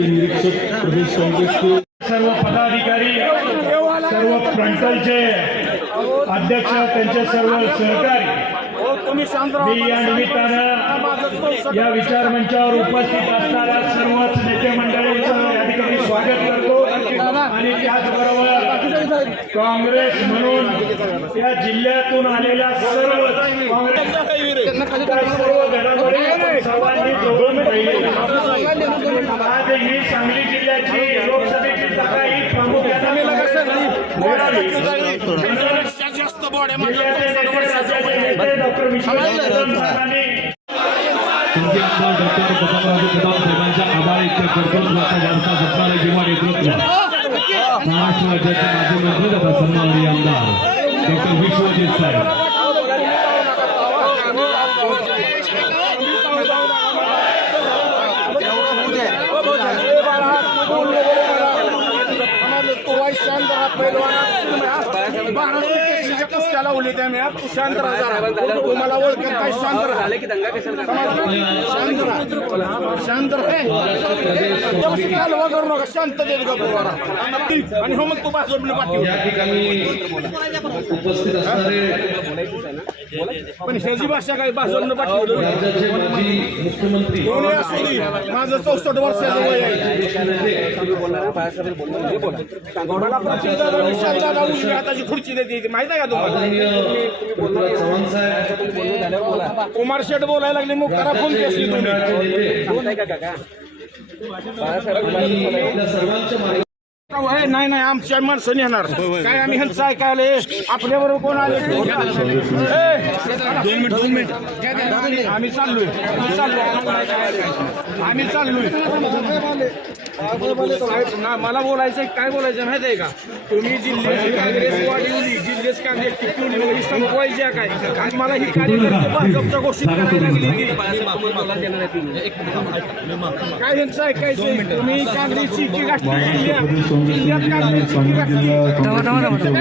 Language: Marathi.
के निरीक्षक प्रदेश कांग्रेस के सर्व पदाधिकारी सर्व फ्रंटलचे अध्यक्ष त्यांचे सर्व सहकारी मी या निमित्तानं या विचार मंचावर उपस्थित असणाऱ्या सर्वच नेते मंडळींचं या ठिकाणी स्वागत करतो. आणि त्याचबरोबर काँग्रेस म्हणून या जिल्ह्यातून आलेल्या सर्व काँग्रेस ही सांगली जिल्ह्याची लोकसभेची जागा ही प्रामुख्याने जास्त बॉड्या जिल्ह्याचे नेते, राज्याचे नेते डॉक्टर विश्वनाथ कदम साहेबांनी तुमचे आमदार डॉक्टर बसवराज कदम साहेबांच्या आभार व्यक्त करतो तुमचा वारसा जपणारे किंवा नेतृत्व महाराष्ट्र राज्याचे माजी मंत्री तथा सन्माननीय आमदार डॉक्टर विश्वजित साहेब त्याला उली त्या मिळा तू शांत राहा. तुम्हाला ओळखत काय शांत राहा. शांत राहा शांत राहा कालवा करू नका शांत देत गप्प जरा. आणि हो मग तू बाजूला पाठव या ठिकाणी उपस्थित असणारे पण ह्याची भाषा काय बाजूला पाठवलं राज्याचे माजी मुख्यमंत्री कोणी असू दे माझं चौसष्ट वर्षाचं वय आहे ज्येष्ठ नेते मला प्रतिदादा विशालदादा उजव्या हाताची खुर्ची देते ती माहित आहे का तुम्हाला आदरणीय पृथ्वीराज चव्हाण साहेब कुमार शेठ बोलायला लागले मग करा फोन केसली तुम्ही मंडळाचे नेते आणि सर्वांच्या नाही नाही आमच्या माणसं येणार काय आम्ही ह्यांचं ऐकायला आपल्या बरोबर कोण आले? दोन मिनिट दोन मिनिट. आम्ही चाललोय. आम्ही चाललोय. मला बोलायचं काय बोलायचं माहिती आहे का? तुम्ही जिल्ह्याची काँग्रेस वाढवली जिल्ह्याची काँग्रेस टिकवली ही संपवायची काय? आणि मला ही कार्यकर्ते भाजपच्या गोष्टी करायला लागली ती. काय ह्यांचं ऐकायचं तुम्ही काँग्रेसची गाठी どうもどうもどうも。